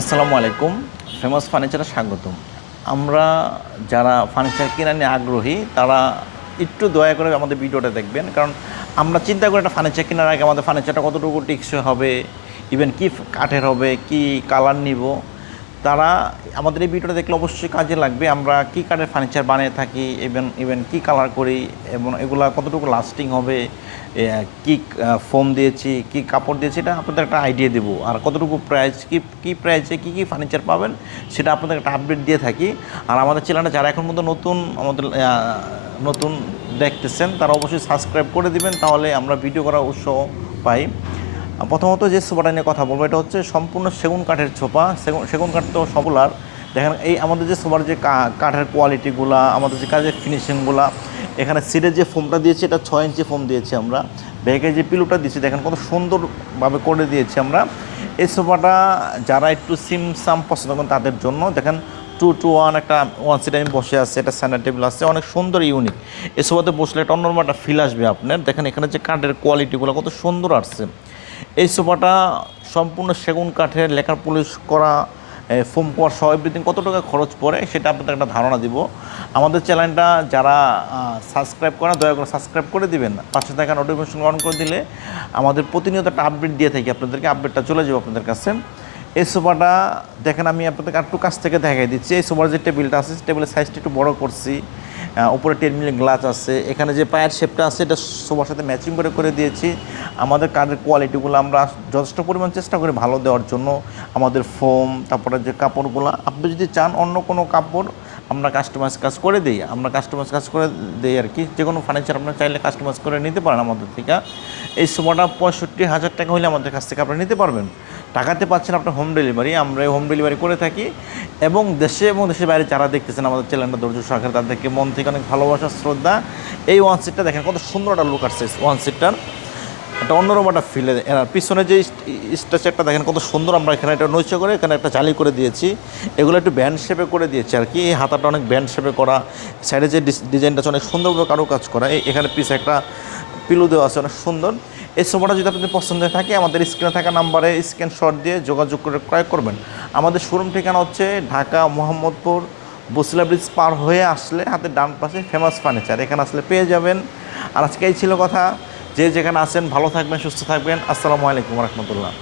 আসসালামু আলাইকুম। ফেমাস ফার্নিচারে স্বাগতম। আমরা যারা ফার্নিচার কেনা নিয়ে আগ্রহী, তারা একটু দয়া করে আমাদের ভিডিওটা দেখবেন। কারণ আমরা চিন্তা করি একটা ফার্নিচার কেনার আগে আমাদের ফার্নিচারটা কতটুকু টিকসই হবে ইভেন কী কাঠের হবে, কি কালার নিব। তারা আমাদের এই ভিডিওটা দেখলে অবশ্যই কাজে লাগবে। আমরা কি কাঠের ফার্নিচার বানিয়ে থাকি ইভেন ইভেন কি কালার করি, এবং এগুলা কতটুকু লাস্টিং হবে কি ফোম দিয়েছি, কি কাপড় দিয়েছি, এটা আপনাদের একটা আইডিয়া দেবো। আর কতটুকু প্রাইস কি কি প্রাইসে কী কী ফার্নিচার পাবেন, সেটা আপনাদের একটা আপডেট দিয়ে থাকি। আর আমাদের চ্যানেলটা যারা এখন মতো নতুন, আমাদের নতুন দেখতেছেন, তারা অবশ্যই সাবস্ক্রাইব করে দিবেন, তাহলে আমরা ভিডিও করার উৎসাহ পাই। প্রথমত যে সোফাটা নিয়ে কথা বলব, এটা হচ্ছে সম্পূর্ণ সেগুন কাঠের ছোপা। সেগুন সেগুন কাঠ তো সবুলার। দেখেন, এই আমাদের যে সোফার যে কাঠের কোয়ালিটিগুলা, আমাদের যে কাজের ফিনিশিংগুলা, এখানে সিটের যে ফোমটা দিয়েছি, এটা ছয় ইঞ্চি ফোম দিয়েছি আমরা। ব্যাগে যে পিলোটা দিয়েছি, দেখেন কত সুন্দরভাবে করে দিয়েছি আমরা। এই সোফাটা যারা একটু সিম সাম পছন্দ করেন তাদের জন্য, দেখেন টু টু ওয়ান একটা ওয়ান সিট আমি বসে আছে, একটা স্যান্ডার টেবিল আছে, অনেক সুন্দর, ইউনিক। এই সোফাতে বসলে একটা অন্যরকম একটা ফিল আসবে আপনার। দেখেন এখানে যে কাঠের কোয়ালিটিগুলো কত সুন্দর আসছে। এই সোফাটা সম্পূর্ণ সেগুন কাঠের লেখার পুলিশ করা ফোম করা সহ এভরিথিং কত টাকা খরচ পড়ে সেটা আপনাদের একটা ধারণা দিব। আমাদের চ্যানেলটা যারা সাবস্ক্রাইব করেন দয়া করে সাবস্ক্রাইব করে দিবেন। পাশে থাকা নোটিফিকেশন অন করে দিলে আমাদের প্রতিনিয়ত একটা আপডেট দিয়ে থাকি, আপনাদেরকে আপডেটটা চলে যাবে আপনাদের কাছে। এই সোফাটা, দেখেন আমি আপনাদেরকে একটু কাছ থেকে দেখাই দিচ্ছি। এই সোফার যে টেবিলটা আছে টেবিলের সাইজটা একটু বড় করছি। উপরে টেন মিলি গ্লাস আছে। এখানে যে পায়ের শেপটা আছে, এটা সবার সাথে ম্যাচিং করে করে দিয়েছি। আমাদের কাজের কোয়ালিটিগুলো আমরা যথেষ্ট পরিমাণ চেষ্টা করি ভালো দেওয়ার জন্য। আমাদের ফোম তারপরে যে কাপড়গুলো, আপনি যদি চান অন্য কোনো কাপড়, আমরা কাস্টমাইজ কাজ করে দিই। আমরা কাস্টমাইজ কাজ করে দিই আর কি। যে কোনো ফার্নিচার আপনারা চাইলে কাস্টমাইজ করে নিতে পারেন আমাদের থেকে। এই সোফাটা পঁয়ষট্টি হাজার টাকা হলে আমাদের কাছ থেকে আপনারা নিতে পারবেন। টাকাতে পাচ্ছেন আপনার হোম ডেলিভারি আমরা হোম ডেলিভারি করে থাকি। এবং দেশে এবং দেশের বাইরে যারা দেখতেছেন আমাদের চ্যানেলটা ধৈর্য সহকারে তাদেরকে মন থেকে অনেক ভালোবাসা, শ্রদ্ধা। এই ওয়ান সিটটা দেখেন, কত সুন্দর একটা লুক আসছে ওয়ান সিটটার একটা অন্যরকম একটা ফিলে এনার পিছনে যে স্ট্রাকচারটা দেখেন, কত সুন্দর আমরা এখানে একটা নৈশ করে, এখানে একটা জালি করে দিয়েছি। এগুলো একটু ব্যান্ড শেপে করে দিয়েছি আর কি। এই হাতাটা অনেক ব্যান্ড শেপে করা সাইডে যে ডিজাইনটা আছে, অনেক সুন্দরভাবে কারও। কাজ করা এখানে পিছে একটা পিলু দেওয়া আছে, অনেক সুন্দর। এই সোফাটা যদি আপনাদের পছন্দ হয়ে থাকে, আমাদের স্ক্রিনে থাকা নাম্বারে স্ক্রিনশট দিয়ে যোগাযোগ করে ক্রয় করবেন। আমাদের শোরুম ঠিকানা হচ্ছে ঢাকা, মোহাম্মদপুর, বসিলা ব্রিজ পার হয়ে আসলে হাতের ডান পাশে ফেমাস ফার্নিচার এখানে আসলে পেয়ে যাবেন। আর আজকে এই ছিল কথা। যে যেখানে আছেন, ভালো থাকবেন, সুস্থ থাকবেন। আসসালামু আলাইকুম রহমতুল্লাহ।